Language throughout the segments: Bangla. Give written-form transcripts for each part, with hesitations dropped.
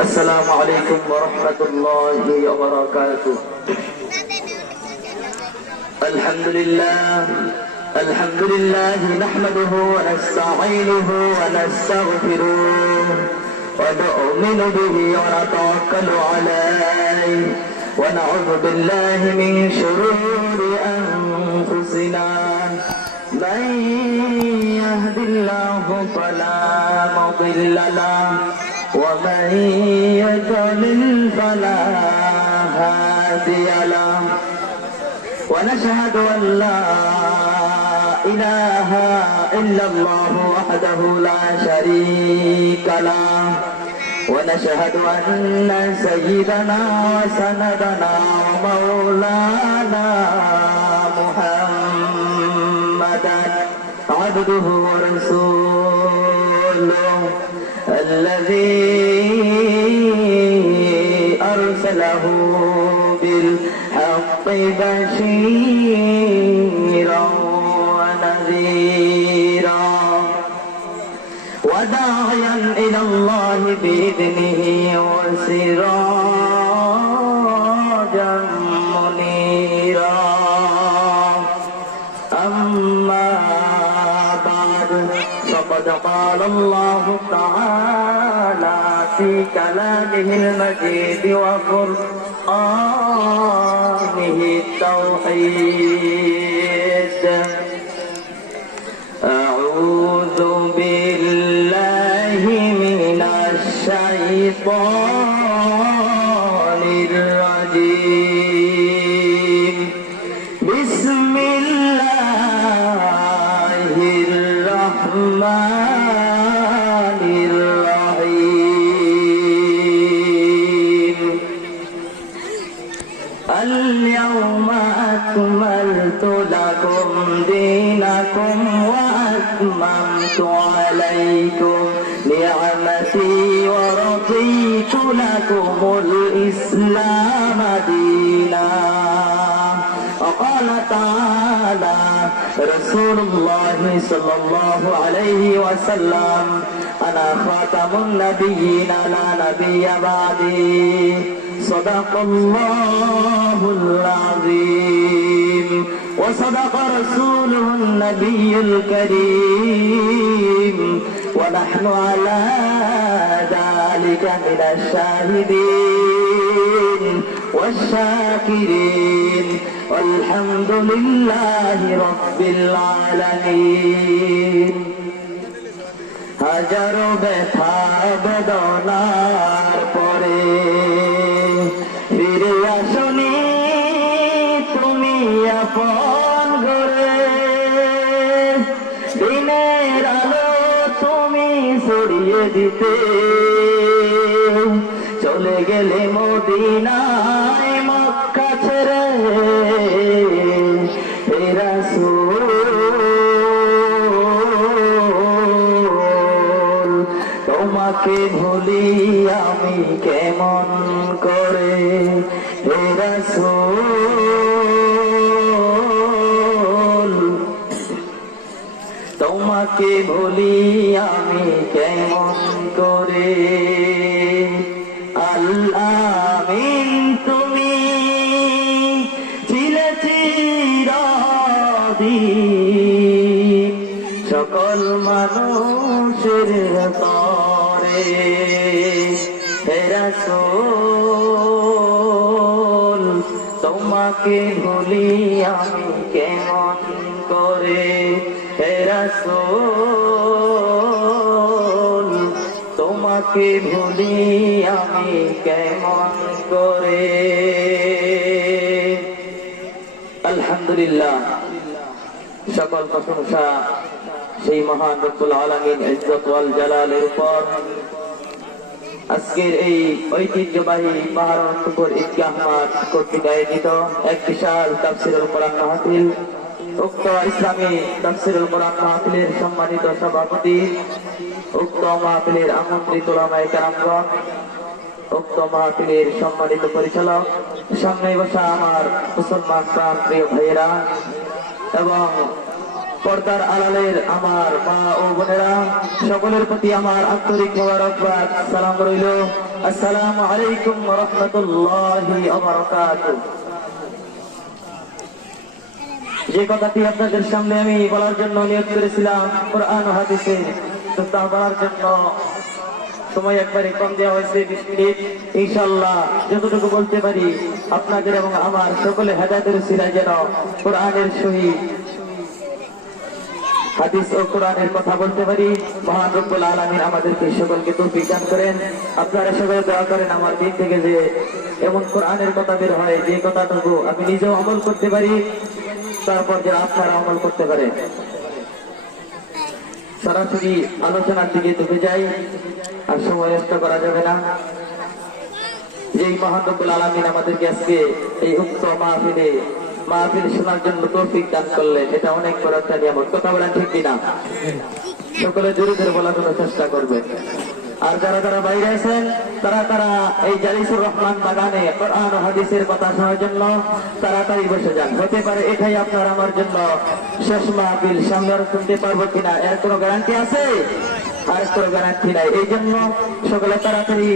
السلام عليكم ورحمة الله وبركاته. الحمد لله نحمده ونستعينه ونستغفره ونؤمن به ونتوكل عليه ونعوذ بالله من شرور أنفسنا من يهد الله فلا مضل له ومن يضلل فلا هادي له ونشهد أن لا إله إلا الله وحده لا شريك له ونشهد أن سيدنا وسندنا ومولانا محمدا عبده ورسوله الذي أرسله بالحق بشيرا ونذيرا وداعيا إلى الله بإذنه وسراجا منيرا أما بعد فقد قال الله تعالى في كلامه المجيد وقرآنه التوحيد أعوذ بالله من الشيطان الرجيم بسم الله الرحمن الرحيم اليوم أكملت لكم دينكم وأتممت عليكم نعمتي ورضيت لكم الإسلام دينا وقال تعالى رسول الله صلى الله عليه وسلم أنا خاتم النبيين لا نبي بعدي صدق الله العظيم وصدق رسوله النبي الكريم ونحن على ذلك من الشاهدين والشاكرين والحمد لله رب العالمين হাজারো ব্যথা বেদনার পরে ফিরে আসনি তুমি আপন ঘরে দিনের আলো তুমি ছড়িয়ে দিতে চলে গেলে মদিনায় মক্কা ছেড়ে হে রাসূল তোমাকে ভুলি আমি কেমন করে হে রাসূল তোমাকে ভুলি আমি কেমন করে আল-আমিন তুমি ছিলে চিরদিন সকল মানুষের তরে হে রাসূল তোমাকে ভুলি আমি কেমন করে হে রাসূল তোমাকে ভুলি আমি কেমন করে আলহামদুলিল্লাহ সকল প্রশংসা সেই মহান রব্বুল আলামিন ইজ্জত ওয়াল জালালের উপর। আজকের এই ঐতিহ্যবাহী পাহাড়পুর ঈদগাহ মাঠ কর্তৃক আয়োজিত এক বিশাল তাফসীরুল কোরআন মাহফিল, উক্ত ইসলামী তাফসীরুল কোরআন মাহফিলের সম্মানিত সভাপতি, উক্ত মাহফিলের আমন্ত্রিত উলামায়ে কেরামগণ, উক্ত মাহফিলের সম্মানিত পরিচালক, সামনে বসা আমার মুসলমান প্রাণ প্রিয় ভাইয়েরা এবং পর্দার আড়ালের আমার মা ও বোনেরা সকলের প্রতি আমার আন্তরিক মোবারকবাদ সালাম রইল। আসসালামু আলাইকুম ওয়া রাহমাতুল্লাহি ওয়া বারাকাতুহু। যে কথাটি আপনাদের সামনে আমি বলার জন্য নিয়ত করেছিলাম কোরআন ও হাদিসে, তো তা বলার জন্য সময় একবারে কম দেওয়া হয়েছে 20 মিনিট। ইনশাআল্লাহ যতটুকু বলতে পারি আপনাদের এবং আমার সকলে হেদায়েতের উসিলায় যেন কোরআনের সহিত হাদিস ও কোরআনের কথা বলতে পারি। মহান রব্বুল আলামিন আমাদেরকে সকলকে তৌফিক দান করেন। আপনারা সকলে দোয়া করেন আমার দিক থেকে যে এমন কোরআনের কথা বের হয় যে কথাটুকু আমি নিজেও আমল করতে পারি, তারপর যে আপনারা আমল করতে পারেন। সরাসরি আলোচনার দিকে ঢুকে যাই, আর সময় নষ্ট করা যাবে না। যেই মহান রব্বুল আলামিন আমাদেরকে আজকে এই উক্ত মাহফিল শোনার জন্য তৌফিক দান করলেন, এটা অনেক বড় একটা নিয়ামত। কথা বলেন ঠিক কিনা? সকলে জোরে জোরে বলার জন্য চেষ্টা করবে। আর যারা যারা বাইরে আছেন তারা এই জালিসুর রহমান বাগানে কোরআন ও হাদিসের কথা শোনার জন্য তাড়াতাড়ি বসে যান। হতে পারে এটাই আপনার আমার জন্য শেষ মাহফিল, সামনে আর শুনতে পারবো কিনা এর কোনো গ্যারান্টি আছে? আর কোনো গ্যারান্টি নাই। এই জন্য সকলে তাড়াতাড়ি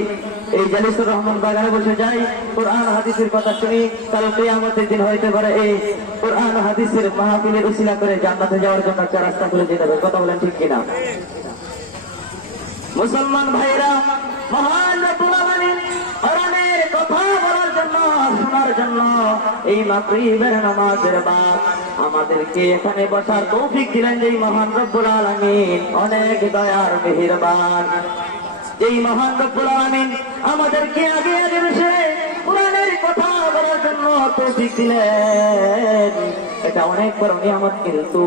এই জালিসুর রহমান বাগানে বসে যাই, কোরআন হাদিসের কথা শুনি। কাল কিয়ামতের দিন হইতে পারে এই কোরআন হাদিসের মাহফিলের উসিলা করে জান্নাতে যাওয়ার জন্য একটা রাস্তা খুলে দিতে হবে। কথা বলেন ঠিক কিনা? মুসলমান ভাইরা, মহান রব্বুল আলামিন কোরআনের কথা বলার জন্য শোনার জন্য এই মাগরিবের নামাজের বাদ আমাদেরকে এখানে বসার তৌফিক দিলেন। যেই মহান রব্বুল আলামিন অনেক দয়ার মেহেরবান, এই মহান রব্বুল আলামিন আমাদেরকে আগে আগে বসে কোরআনের কথা বলার জন্য তৌফিক দিলেন, এটা অনেক বড় নিয়ামত। কিন্তু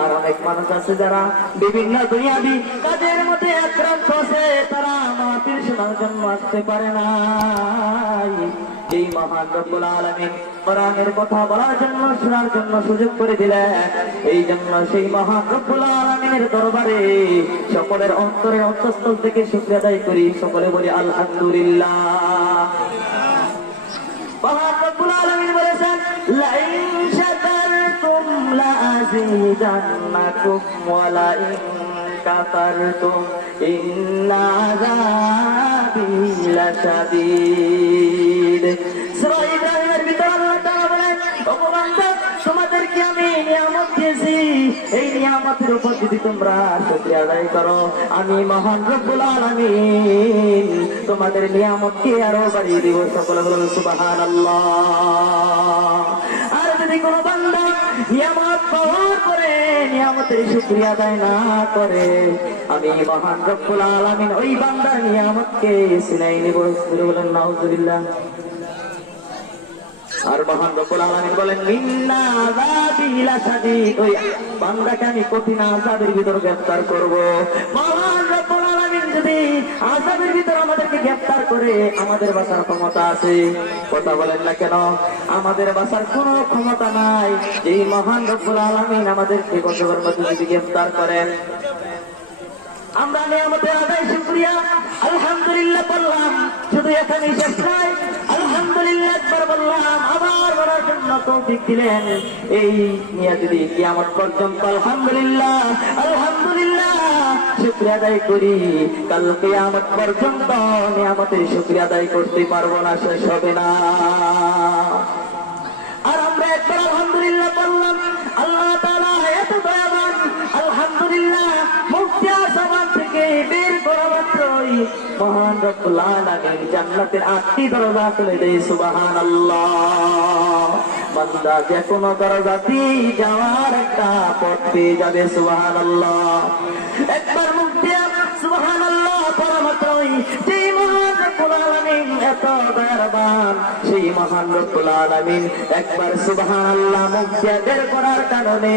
আর অনেক মানুষ আছে যারা বিভিন্ন দুনিয়াবি কাজের মধ্যে আক্রান্ত আছে, তারা মাহফিল শোনার জন্য আসতে পারে না। এই মহান রব্বুল আলামিন কোরআনের কথা বলার জন্য শোনার জন্য সুযোগ করে দিলেন। এই জন্য সেই মহান রব্বুল আলামিনের দরবারে সকলের অন্তরের অন্তঃস্থল থেকে শুকরিয়া আদায় করি। সকলে বলি আলহামদুলিল্লাহ। মহান রব্বুল আলামিন বলেছেন, লাইন শাকারতুম লাযিদান্নাকুম ওয়া লাইন কাফারতুম ইন্না আযাবি লাশাদীদ। সূরা ইব্রাহিমের ভিতরে আল্লাহ তাআলা বলেন, ও বান্দা, তোমাদেরকে আমি নিয়ামত দিয়েছি, এই নিয়ামতের উপর যদি তোমরা শুকরিয়া আদায় করো, আমি মহান রব্বুল আলামিন তোমাদের নিয়ামতকে আরো বাড়িয়ে দিব। সকলে বলুন সুবহানাল্লাহ। আর যদি কোনো বান্দা নিয়ামত পাওয়ার পরে নিয়ামতের শুকরিয়া আদায় না করে, আমি মহান রব্বুল আলামিন ওই বান্দার নিয়ামতকে ছিনাই নিব। বলুন নাউজুবিল্লাহ। আর মহান রব্বুল আলামিন বলেন, মিন্না আযাবি লাশাদীদ, ওই বান্দাকে আমি কঠিন আযাবের ভিতর গ্রেফতার করব। মহান রব্বুল আলামিন যদি আযাবের ভিতর আমাদেরকে গ্রেফতার করে, আমাদের বাঁচার ক্ষমতা আছে? কথা বলেন না কেন? আমাদের বাঁচার কোনো ক্ষমতা নাই। এই মহান রব্বুল আলামিন আমাদেরকে গজবের মধ্যে যদি গ্রেফতার করেন, আমরা নিয়ামতের আদায় শুকরিয়া আলহামদুলিল্লাহ বললাম, শুধু এখানেই শেষ নয়, আলহামদুলিল্লাহ একবার বললাম, আবার বলার জন্য তৌফিক দিলেন। এই নিয়ে যদি কিয়ামত পর্যন্ত আলহামদুলিল্লাহ আলহামদুলিল্লাহ শুকরিয়া আদায় করি, কাল কিয়ামত পর্যন্ত নিয়ামতের শুকরিয়া আদায় করতে পারবো না, শেষ হবে না। আর আমরা একবার আলহামদুলিল্লাহ বললাম, আল্লাহ তাআলা এত দয়াবান, আলহামদুলিল্লাহ মুক্তি আসমান থেকে বের করা মাত্রই মহান রব্বুল আলামিন জান্নাতের 8টি দরজা খুলে দেয়। সুবহানাল্লাহ। বান্দা যে কোনো দরজাতেই যাওয়ার একটা পথ পেয়ে যাবে। সুবহানাল্লাহ। একবার মুক্তি সুবহানাল্লাহ পড়া মাত্রই সেই মহান রব্বুল আলামিন এত দয়াবান, সেই মহান রব্বুল আলামিন একবার সুবহানাল্লাহ মুক্তি বের করার কারণে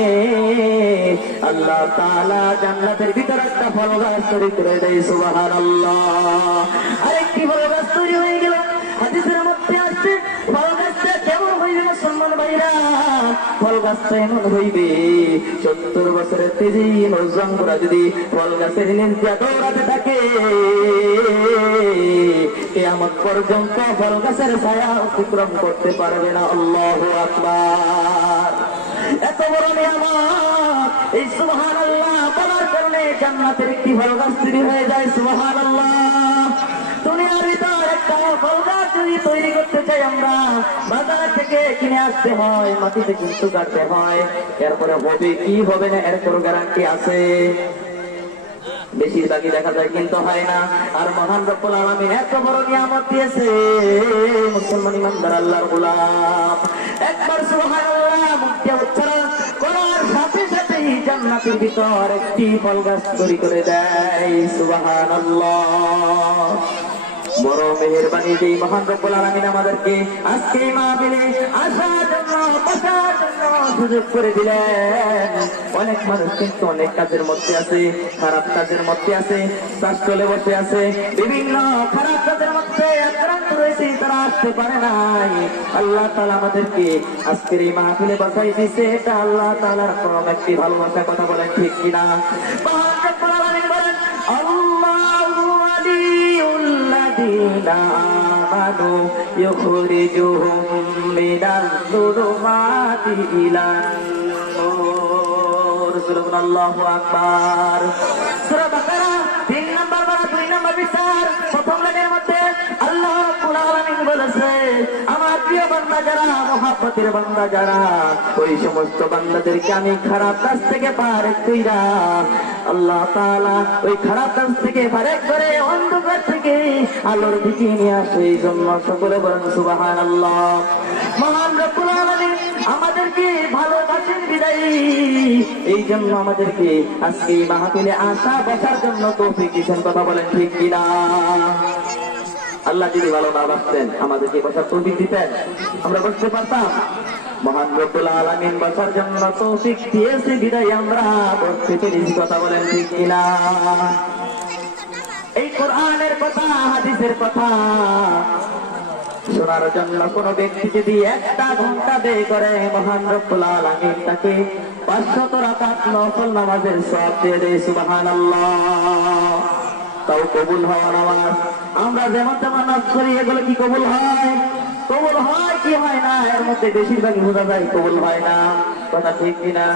আল্লাহ তাআলা জান্নাতের ভিতরে একটা ফল গাছ তৈরি করে দেয়। সুবহানাল্লাহ। আরেকটি ফল গাছ তৈরি হয়ে গেল। হাদিসের মধ্যে আসছে, ফল গাছটা কেমন হইবে মুসলমান ভাইরা? ফল গাছটা এমন হইবে, 70 বছরের তেজি নৌজঙ্গরা যদি ফল গাছের নিচে দৌড়াতে থাকে, কিয়ামত পর্যন্ত ফল গাছের ছায়া অতিক্রম করতে পারবে না। আল্লাহু আকবার। এত বড় নিয়ামত, এই সুবহানাল্লাহ বলার কারণে জান্নাতের একটি ফল গাছ তৈরি হয়ে যায়। সুবহানাল্লাহ। দুনিয়ার ভিতর যদি তৈরি করতে চাই আমরা বাজার থেকে কিনে আসতে হয়, মাটিতে কিন্তু কাটতে হয়, এরপরে হবে কি হবে না এর কোনো গ্যারান্টি আছে? বেশিরভাগই দেখা যায় কিন্তু হয় না। আর মহান রব্বুল আলামিন এত বড় নিয়ামত দিয়েছে, মুসলমান ইমানদার আল্লাহর গোলাম একবার সুবহানাল্লাহ মুখে উচ্চারণ করার সাথে সাথেই জান্নাতের ভিতর একটি ফল গাছ তৈরি করে দেয়। সুবহানাল্লাহ। বড় মেহেরবানি যেই মহান রব্বুল আলামিন আমাদেরকে আজকে এই মাহফিলে আসার জন্য বসার জন্য সুযোগ করে দিলেন। অনেক মানুষ কিন্তু অনেক কাজের মধ্যে আছে, খারাপ কাজের মধ্যে আছে, শ্বাসচলে বসে আছে, বিভিন্ন খারাপ কাজের মধ্যে আক্রান্ত রয়েছে, তারা আসতে পারে নাই। আল্লাহ তাআলা আমাদেরকে আজকের এই মাহফিলে বসাই দিয়েছে, এটা আল্লাহ তাআলার পরম একটি ভালোবাসা। কথা বলেন ঠিক কিনা? মহান রব্বুল আলামিন বলেন আল্লাহু ওয়ালিউল্লাযীনা আমানু ইউখরিজুহুম মিনাজ-যুলুমাতি ইলান-নূর। আল্লাহু আকবার। সূরা বাকারা 3 নম্বর পারা 2 নম্বর বিস্তার প্রথম লাইনের মধ্যে আল্লাহ রাব্বুল আলামিন বলেছে, আমার প্রিয় বান্দা যারা, মহব্বতের বান্দা যারা, ওই সমস্ত বান্দাদেরকে আমি খারাপ কাজ থেকে পারেক কইরা আল্লাহ তাআলা ওই খারাপ কাজ থেকে পারেক করে অন্ধকার থেকে আলোর দিকে নিয়ে আসে। এই জন্য সকলে বলেন সুবহানাল্লাহ। মহান রব্বুল আলামিন আমাদেরকে ভালোবাসেন বিদায়ী, এই জন্য আমাদেরকে আজকে এই মাহফিলে আসা বসার জন্য তৌফিক দিয়েছেন। কথা বলেন ঠিক কিনা? আল্লাহ যদি ভালো না বাসতেন আমাদেরকে বসার তৌফিক দিতেন, আমরা বসতে পারতাম? মহান রব্বুল আলামিন বসার জন্য তৌফিক দিয়েছে বিদায় আমরা বসতে পেরেছি। কথা বলেন ঠিক কিনা? এই কোরআনের কথা, হাদিসের কথা শোনার জন্য কোন ব্যক্তি যদি 1টা ঘন্টা ব্যয় করে, মহান রব্বুল আলামিন তাকে 500 রাকাত নফল নামাজের সওয়াব দিয়ে দেয়। সুবহানাল্লাহ। তাও কবুল হওয়া নামাজ আমরা যেমন তেমন নামাজ করি, এগুলো কি কবুল হয়? কবুল হয় কি হয় না? এর মধ্যে বেশিরভাগই বোঝা যায় কবুল হয় না। কথা ঠিক কিনা?